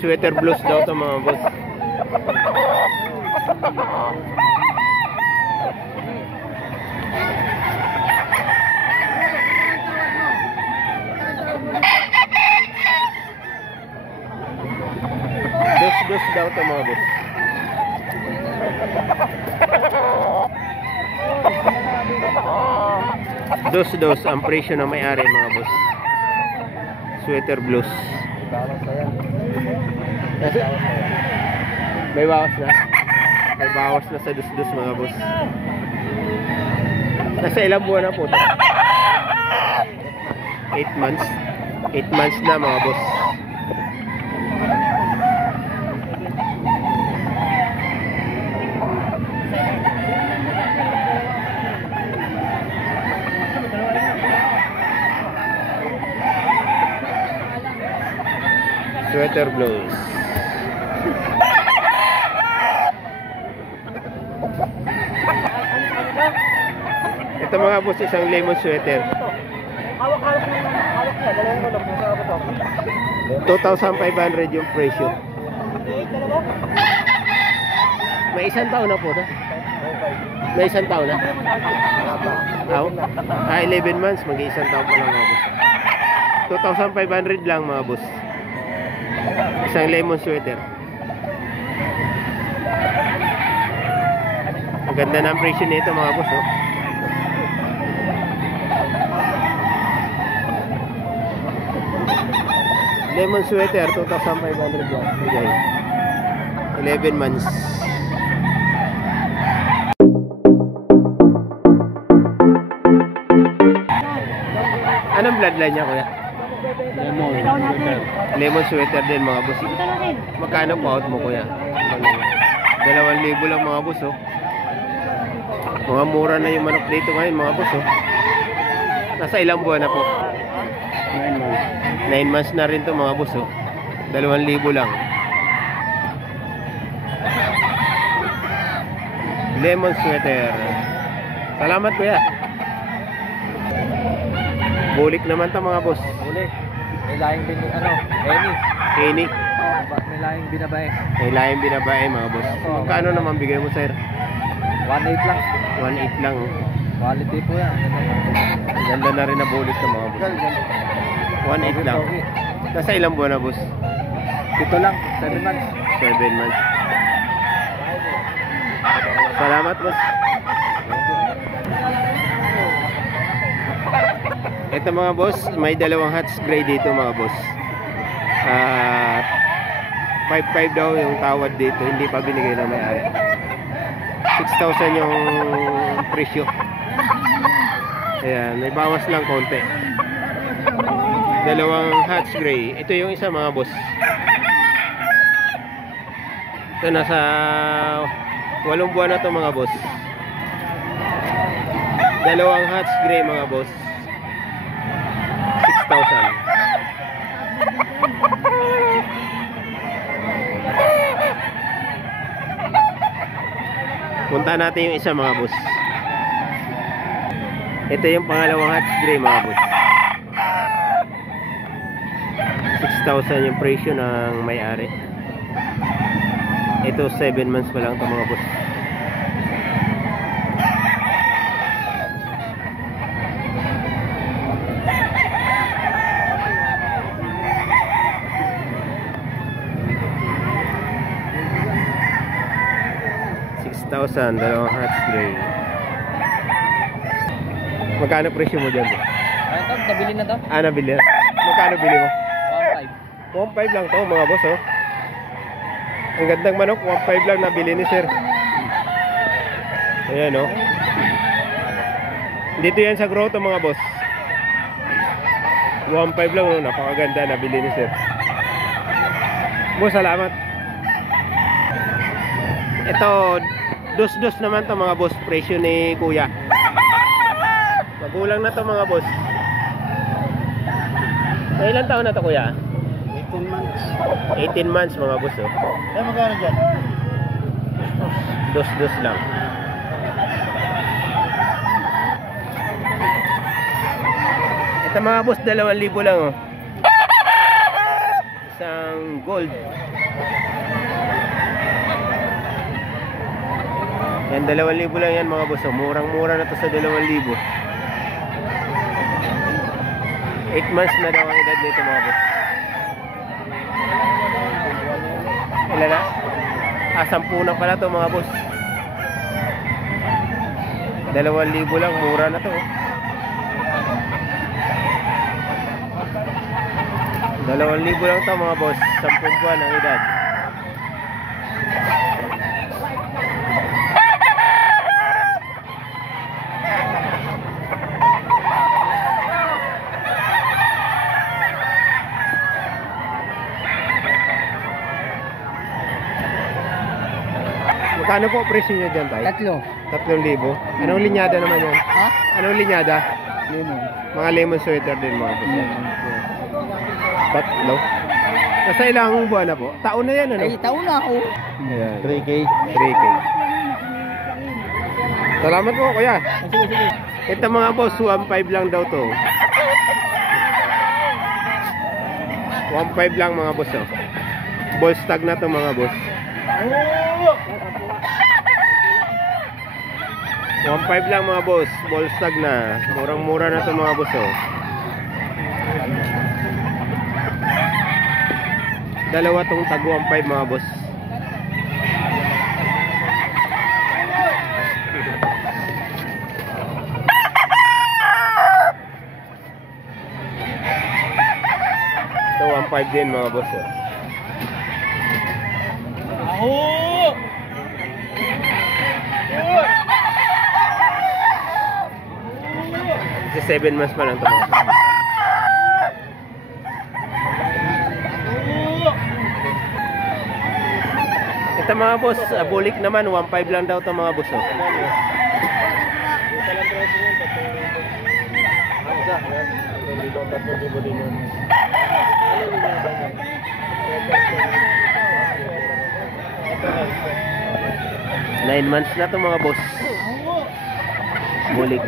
Sweater blues daw to mga boss. Dos daw to mga boss. Dos ang presyo na may-ari mga boss. Sweater blues. May bawas na. May bawas na sa dos mga boss. Nasa ilang buwan na po ito? 8 months. 8 months na mga boss. Sweater blues. Ito mga boss, isang lemon sweater. 2,500 yung presyo. May isang taon na po ito. May isang taon na. 11 months, mag-isang taon pa lang mga boss. 2,500 lang mga boss. Isang lemon sweater. Ang ganda ng presyo nito mga boss, oh. Lemon sweater 2,500 lang. Bigay 11 months. Anong bloodline niya kuya? Lemon sweater din mga boss. Magkano po out mo kuya? 2,000 lang mga boss, oh. Mga mura na yung manok dito ngayon mga boss, oh. Nasa ilang buwan na po? 9 months na rin to mga boss, oh. 2,000 lang. Lemon sweater. Salamat kuya. Bulik naman to mga boss. Bulik. May lahing Kenny. May lahing binabae. May lahing binabae mga boss. Magkano naman bigay mo sir? 1.8 lang. 1.8 lang. Quality po yan. Ganda na rin na bulik to mga boss. 1.8 lang. Nasa ilang buwan na boss? Ito lang, 7 months. 7 months. Salamat boss. Ito mga boss, may dalawang hats gray dito mga boss. 5.5 daw yung tawad dito, hindi pa binigay na may-ari. 6,000 yung presyo. Ayan, may bawas lang konti. Dalawang hats gray. Ito yung isa mga boss. Ito nasa 8 buwan na to mga boss. Dalawang hats gray mga boss. 6,000. Punta natin yung isa mga boss. Ito yung pangalawang hats gray mga boss. 6,000 yung presyo ng may-ari. Ito 7 months pa lang ito mga boss. Dalawang hats gray. Magkano presyo mo dyan? Ito, nabili na to. Nabili na. Magkano bili mo? 1.5. 1.5 lang to mga boss, oh. Ang gandang manok, 1.5 lang nabili ni sir. Ayan, oh. Dito yan sa grotto mga boss. 1.5 lang, oh. Napakaganda nabili ni sir. Boss, salamat. Ito, dos naman to mga boss, presyo ni kuya. Magulang na to mga boss. May ilang taon na to kuya? 18 months. 18 months mga boss, oh. Eh, magkano dyan? Dos lang. Ito mga boss, 2,000 lang, oh. isang gold. Yan, 2,000 lang yan mga boss. Murang-mura na to sa 2,000. 8 months na daw ang edad nito mga boss. Ilan na? 10 na pala to mga boss. 2,000 lang, mura na to. 2,000 lang to mga boss. 10 buwan ang edad. Magkano po presyo nyo dyan tayo? 3,000. Anong linyada naman yan? Ha? Anong linyada? Lemon. Mga lemon sweater din mga boss. Tatlo. Nasa ilang buwan na po? Taon na yan ano? Ay, taon na ako. Ayan. 3K. 3K. Salamat po kuya. Sige, sige. Ito mga boss, 1.5 lang daw to. 1.5 lang mga boss oh. Ball stag na to mga boss. 1.5 lang mga boss. Ball stag na. Murang-mura na to mga boss oh. Dalawa tong tag 1.5 mga boss. Ito 1.5 din mga boss oh. Kasi 7 months pa lang ito mga boss. Ito mga boss, bulik naman 1.5 lang daw ito mga boss oh. 9 months na ito mga boss. Bulik.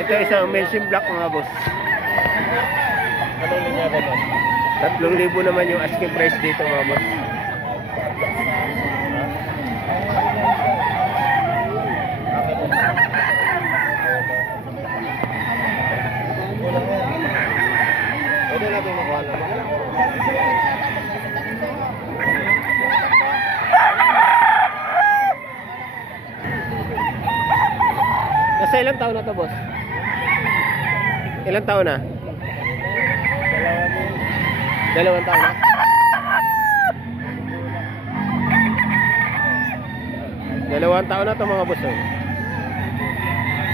Ito isang Melsim Black mga boss. 3,000 naman yung asking price dito mga boss. Pwede natin makuha naman. Nasa ilang taon na to boss? Ilang taon na? 2 taon na? 2 taon na to mga boss oh.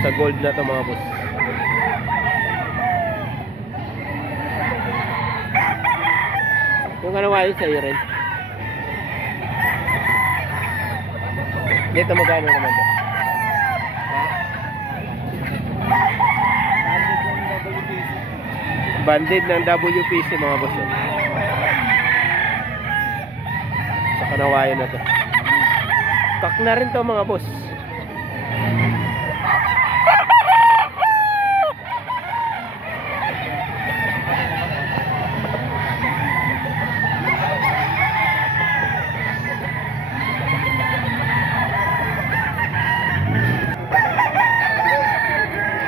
Sa gold na to mga boss. Yung kanawain sa'yo rin. Dito magkano naman to? Banded ng WPC mga boss oh. Sa kanawayan na to. Kak na rin to mga boss.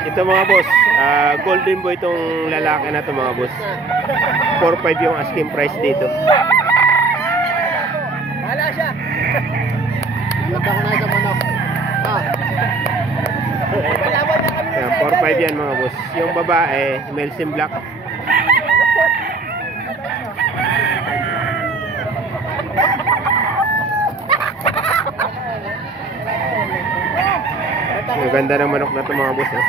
Ito mga boss, golden boy itong lalaki na ito mga boss. 4.5 yung asking price dito. Wala siya. Nagka ko na sa manok. Yan, 4.5 yan mga boss. Yung babae, Melsim Black. Ang ganda ng manok na ito mga boss eh.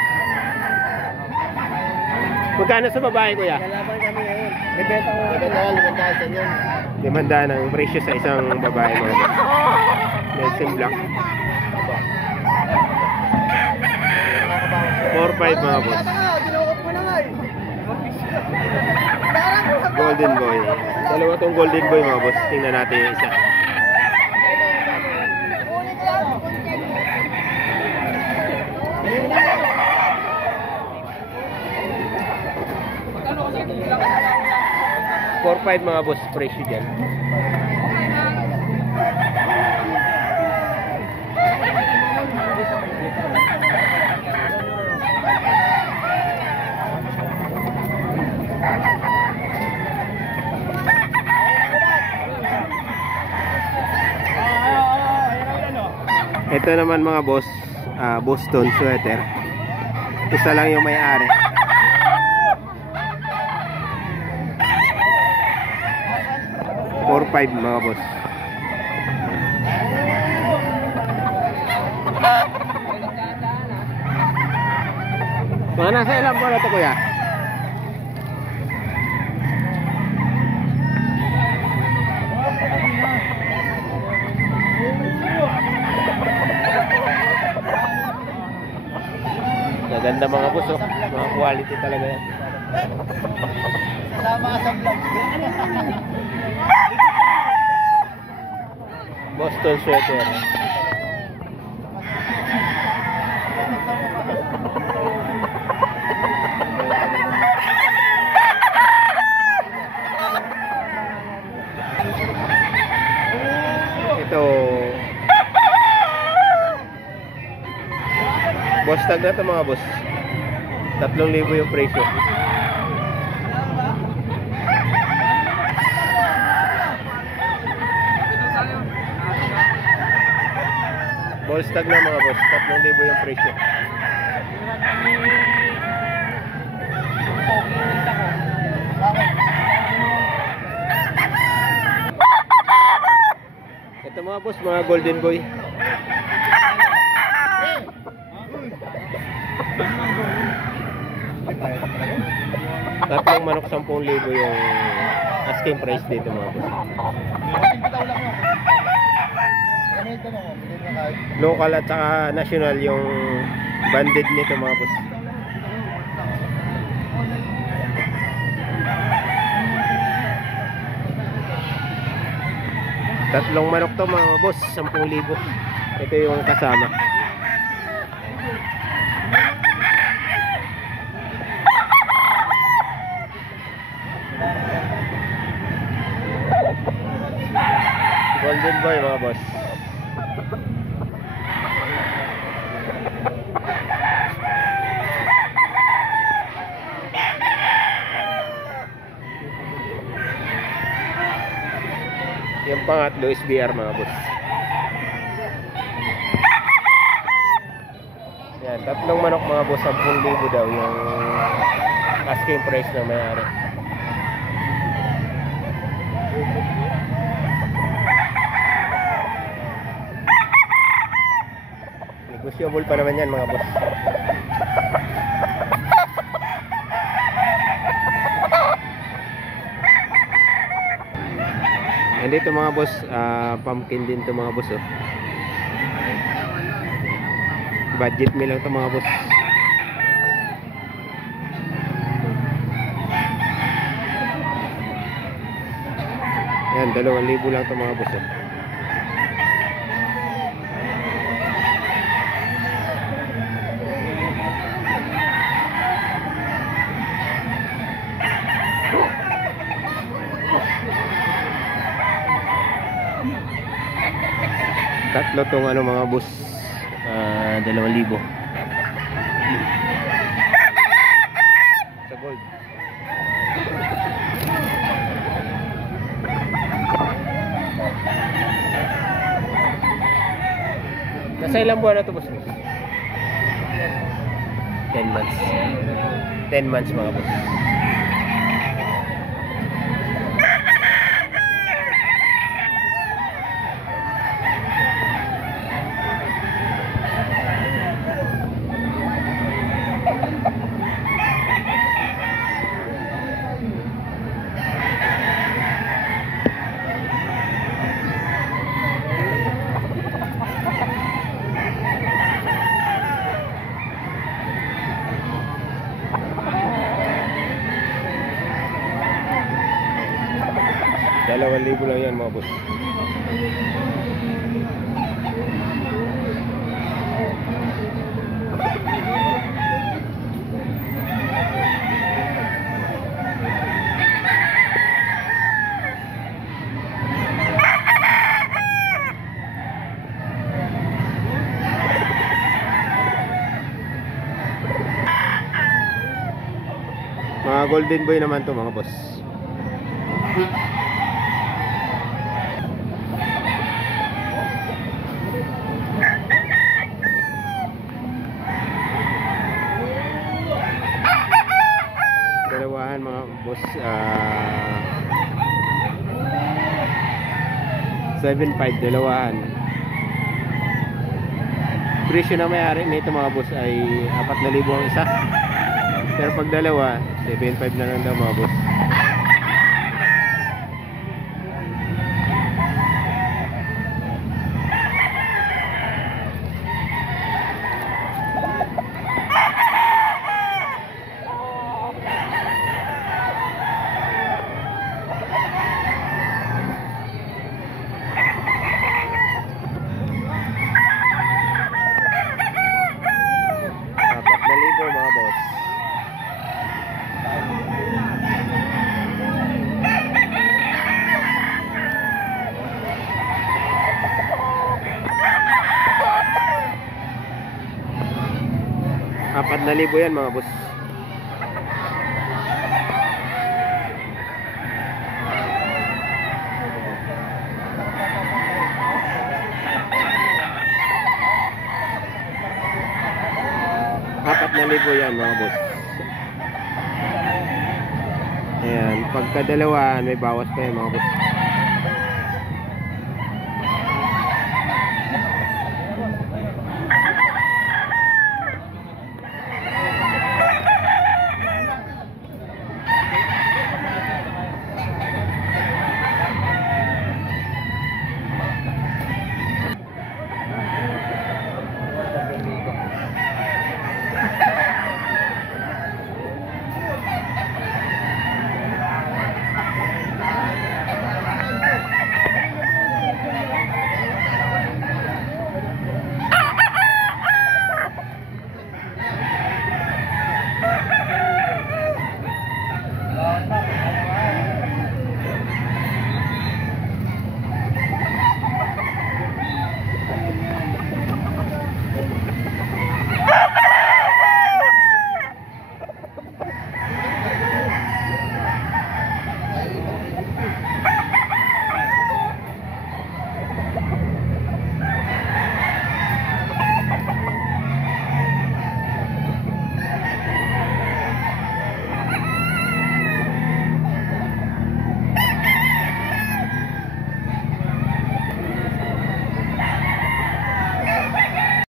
Magkano sa babae kuya? Lalaban kami ngayon. Bibenta ko. Bibenta ko, 5,000 yan. 500 ang presyo sa isang babae mga boss. Melsim Black. 4.5 mga boss. Dinukot mo na nga eh. Golden boy. Dalawa tong golden boy mga boss. Tingnan natin yung isa. 4.5 mga boss, presyo dyan. Ito naman mga boss, Boston sweater. Isa lang yung may-ari. $4.5 mga boss. Mga nasa ilang po na ito kuya? Gaganda mga boss, oh. Mga quality talaga yan. Sama ka sa vlog. Boston sweater. Ito boss tag na ito mga boss. 3,000 yung presyo. Ball tag na mga boss. 3,000 yung presyo. Ito mga boss, mga golden boy. Tatlong manok 10,000 yung asking price dito mga boss. Local at saka national yung banded nito mga boss. Tatlong manok to mga boss, 10,000. Ito yung kasama. Golden boy mga boss. Yung pangatlo is BR mga boss. Yan, tatlong manok mga boss, 10,000 daw yung asking price na may-ari. Negotiable pa naman yan mga boss. And dito mga boss, pumpkin din to mga boss, oh. Budget meal lang to mga boss. Yan, 2,000 lang to mga boss, oh. Tatlo tong ano mga boss, 2,000 sa gold. Nasa ilang buwan na ito boss? 10 months. 10 months mga boss. $2,000 lang yan mga boss. Golden Boy naman to mga boss. Dalawahan mga boss, 7.5 dalawahan. Presyo na may-ari nito mga boss ay 4,000 ang isa. Pero pag dalawa, 7.5 na lang daw mga boss. Mga boss. Apat na libo yan mga boss. Apat na libo yan mga boss. Ayan, pagka dalawa may bawas pa yan mga boss.